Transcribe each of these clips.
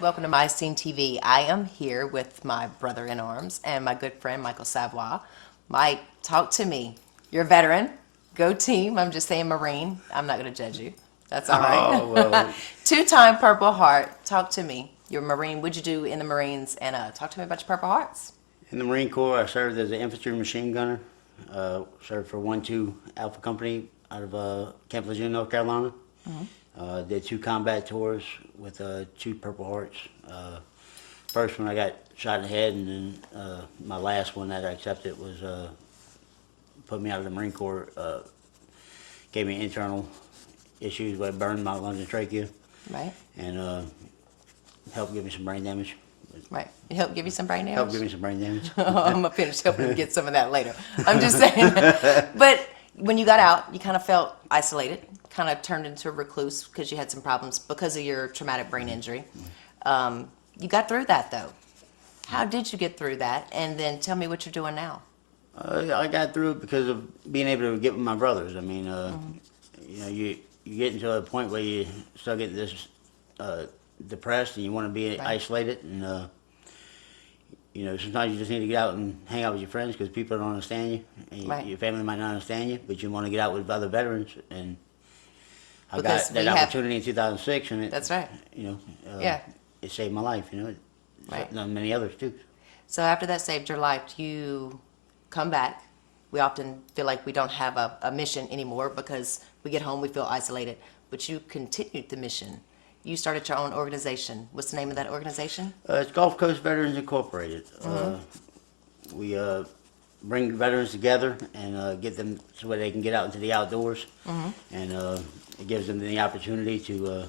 welcome to MyScene TV. I am here with my brother-in-arms and my good friend, Michael Savoie. Mike, talk to me. You're a veteran. Go team. I'm just saying Marine. I'm not going to judge you. That's all right. Oh, well. Two-time Purple Heart. Talk to me. You're a Marine. What'd you do in the Marines? And talk to me about your Purple Hearts. In the Marine Corps, I served as an infantry machine gunner. Served for 1-2 Alpha Company out of Camp Lejeune, North Carolina. Did 2 combat tours with 2 Purple Hearts. First one I got shot in the head, and then my last one that I accepted was put me out of the Marine Corps. Gave me internal issues where it burned my lungs and trachea. Right. And helped give me some brain damage. Right. It helped give you some brain damage? Helped give me some brain damage. I'm going to finish helping you get some of that later. I'm just saying. But when you got out, you kind of felt isolated, kind of turned into a recluse because you had some problems because of your traumatic brain injury. You got through that, though. How did you get through that? And then tell me what you're doing now. I got through it because of being able to get with my brothers. I mean, you know, you get into a point where you start getting this depressed and you want to be isolated, and you know, sometimes you just need to get out and hang out with your friends because people don't understand you, and your family might not understand you, but you want to get out with other veterans. And I got that opportunity in 2006, and that's right. You know, it saved my life. You know, and many others too. So after that saved your life, you come back. We often feel like we don't have a mission anymore because we get home, we feel isolated. But you continued the mission. You started your own organization. What's the name of that organization? It's Gulf Coast Veterans Incorporated. We bring veterans together and get them so where they can get out into the outdoors. And it gives them the opportunity to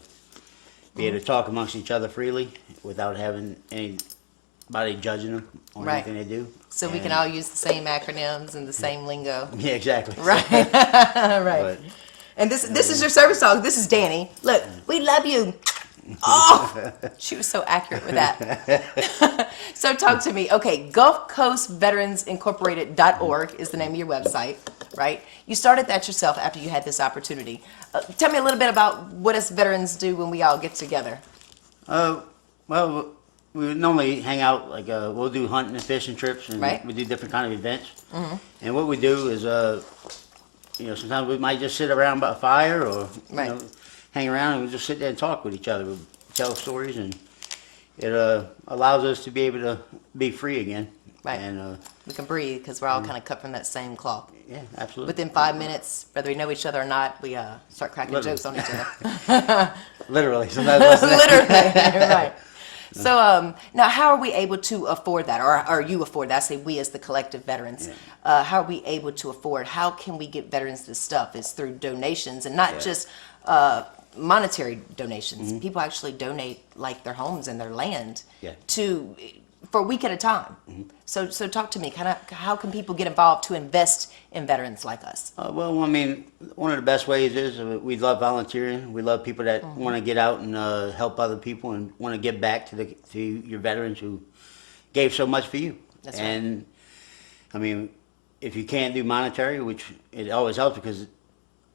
be able to talk amongst each other freely without having anybody judging them on anything they do. So we can all use the same acronyms and the same lingo. Yeah, exactly. Right. Right. And this is your service dog. This is Danny. Look, we love you. Oh, she was so accurate with that. So talk to me. Okay, Gulf Coast Veterans Incorporated.org is the name of your website, right? You started that yourself after you had this opportunity. Tell me a little bit about what us veterans do when we all get together. Well, we normally hang out, like we'll do hunting and fishing trips, and we do different kind of events. And what we do is, you know, sometimes we might just sit around by a fire, or you know, hang around and we just sit there and talk with each other. We tell stories, and it allows us to be able to be free again. Right. And we can breathe because we're all kind of cut from that same cloth. Yeah, absolutely. Within 5 minutes, whether we know each other or not, we start cracking jokes on each other. Literally. Sometimes Literally, right. So now, how are we able to afford that, or you afford that? I say we as the collective veterans. How are we able to afford? How can we get veterans this stuff? It's through donations, and not just monetary donations. People actually donate like their homes and their land for a week at a time. So talk to me. Kind of, how can people get involved to invest in veterans like us? Well, I mean, one of the best ways is we love volunteering. We love people that want to get out and help other people and want to give back to your veterans who gave so much for you. That's and I mean, if you can't do monetary, which it always helps because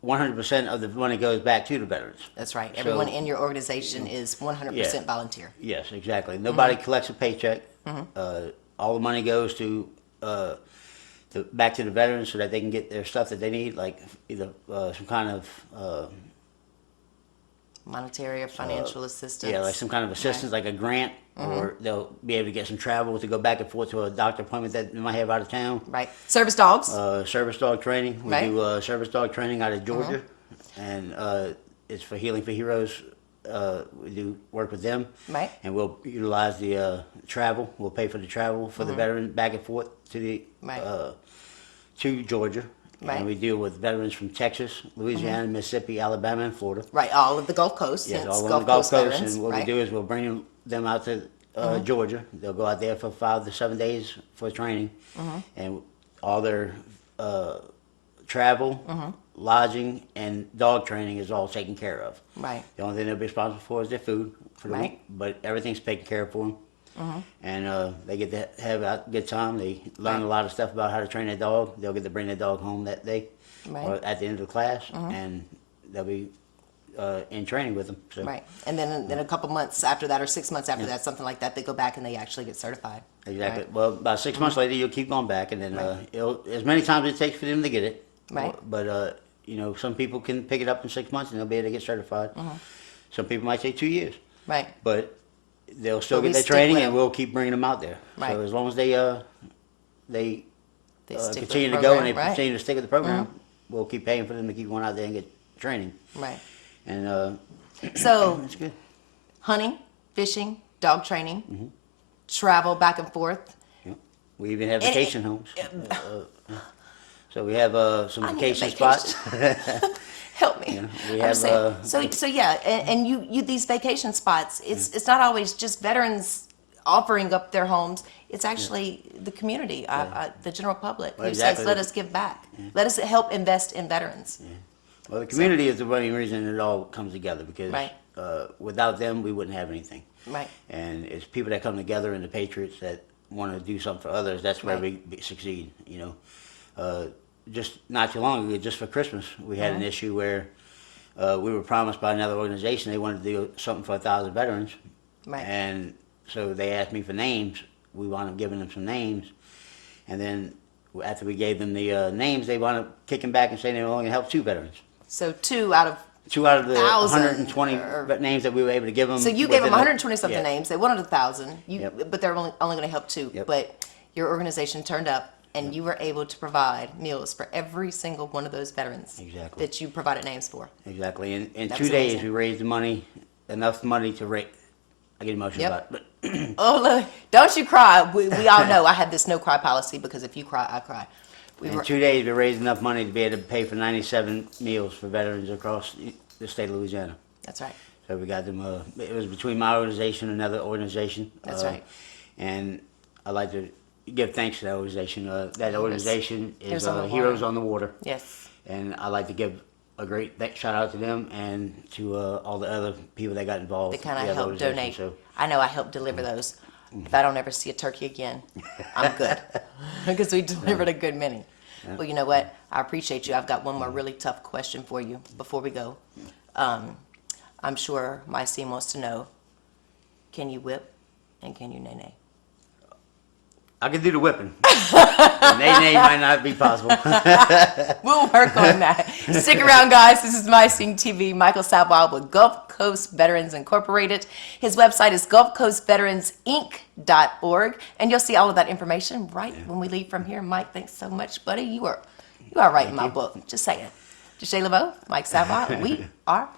100% of the money goes back to the veterans. That's right. Everyone in your organization is 100% volunteer. Yes, exactly. Nobody collects a paycheck. All the money goes to back to the veterans so that they can get their stuff that they need, like either some kind of monetary or financial assistance. Yeah, like some kind of assistance, like a grant, or they'll be able to get some travel to go back and forth to a doctor appointment that they might have out of town. Right. Service dogs. Service dog training. We do service dog training out of Georgia, and it's for Healing for Heroes. We do work with them, and we'll utilize the travel. We'll pay for the travel for the veteran back and forth to the to Georgia. And we deal with veterans from Texas, Louisiana, Mississippi, Alabama, and Florida. Right, all of the Gulf Coast. Yes, all of the Gulf Coast. And what we do is we'll bring them out to Georgia. They'll go out there for 5 to 7 days for training, and all their travel, lodging, and dog training is all taken care of. Right. The only thing they'll be responsible for is their food for the week, but everything's taken care of for them. And they get to have a good time. They learn a lot of stuff about how to train their dog. They'll get to bring their dog home that day or at the end of the class, and they'll be in training with them. So. Right. And then a couple months after that, or 6 months after that, something like that, they go back and they actually get certified. Exactly. Right? Well, about 6 months later, you'll keep going back, and then it'll, as many times as it takes for them to get it. Right. But you know, some people can pick it up in 6 months and they'll be able to get certified. Some people might take 2 years. Right. But they'll still But we get their stick training, with and them. we'll keep bringing them out there. Right. So as long as they They stick with the continue to go and they program, right? continue to stick with the program, we'll keep paying for them to keep going out there and get training. Right. And So it's good. hunting, fishing, dog training, travel back and forth. Yeah. We even have And- vacation homes. So we have some I need a vacation vacation. spots. Help me. Yeah, we I'm have, saying, so yeah, and you these vacation spots, it's not always just veterans offering up their homes. It's actually the community, the general public, who exactly. says, let us give back. Let us help invest in veterans. Well, the community is the running reason it all comes together, because Right. without them, we wouldn't have anything. Right. And it's people that come together, and the patriots that want to do something for others. That's where Right. we succeed. You know, just not too long ago, just for Christmas, we had an issue where we were promised by another organization they wanted to do something for 1,000 veterans, Right. and so they asked me for names. We wound up giving them some names, and then after we gave them the names, they wound up kicking back and saying they were only going to help 2 veterans. So 2 out of 2 out of the 1,000 120 names that we were able to give them. So you gave them within 120 something yeah. names. They wanted 1,000. Yep. But they're only going to help 2. Yep. But your organization turned up, and you were able to provide meals for every single one of those veterans Exactly. that you provided names for. Exactly. In That 2 was days, amazing. we raised the money, enough money to raise. I get emotional Yep. about it, but Oh, look, don't you cry. We all know I had this no cry policy, because if you cry, I cry. We in were 2 days, we raised enough money to be able to pay for 97 meals for veterans across the state of Louisiana. That's right. So we got them. It was between my organization and another organization. That's right. And I'd like to give thanks to that organization. That organization is Heroes on the Heroes Water. on the Water. Yes. And I'd like to give a great shout out to them and to all the other people that got involved. They kind the of other helped donate. organizations. So, I know I helped deliver those. If I don't ever see a turkey again, I'm good. Because we delivered a good many. Well, you know what? I appreciate you. I've got one more really tough question for you before we go. I'm sure MyScene wants to know, can you whip and can you nay-nay? I can do the whipping. Nay might not be possible. We'll work on that. Stick around, guys. This is MyScene TV. Michael Savoie with Gulf Coast Veterans Incorporated. His website is gulfcoastveteransinc.org, and you'll see all of that information right when we leave from here. Mike, thanks so much, buddy. You are right in my book. Just saying. Deshay LeBeau, Mike Savoie, we are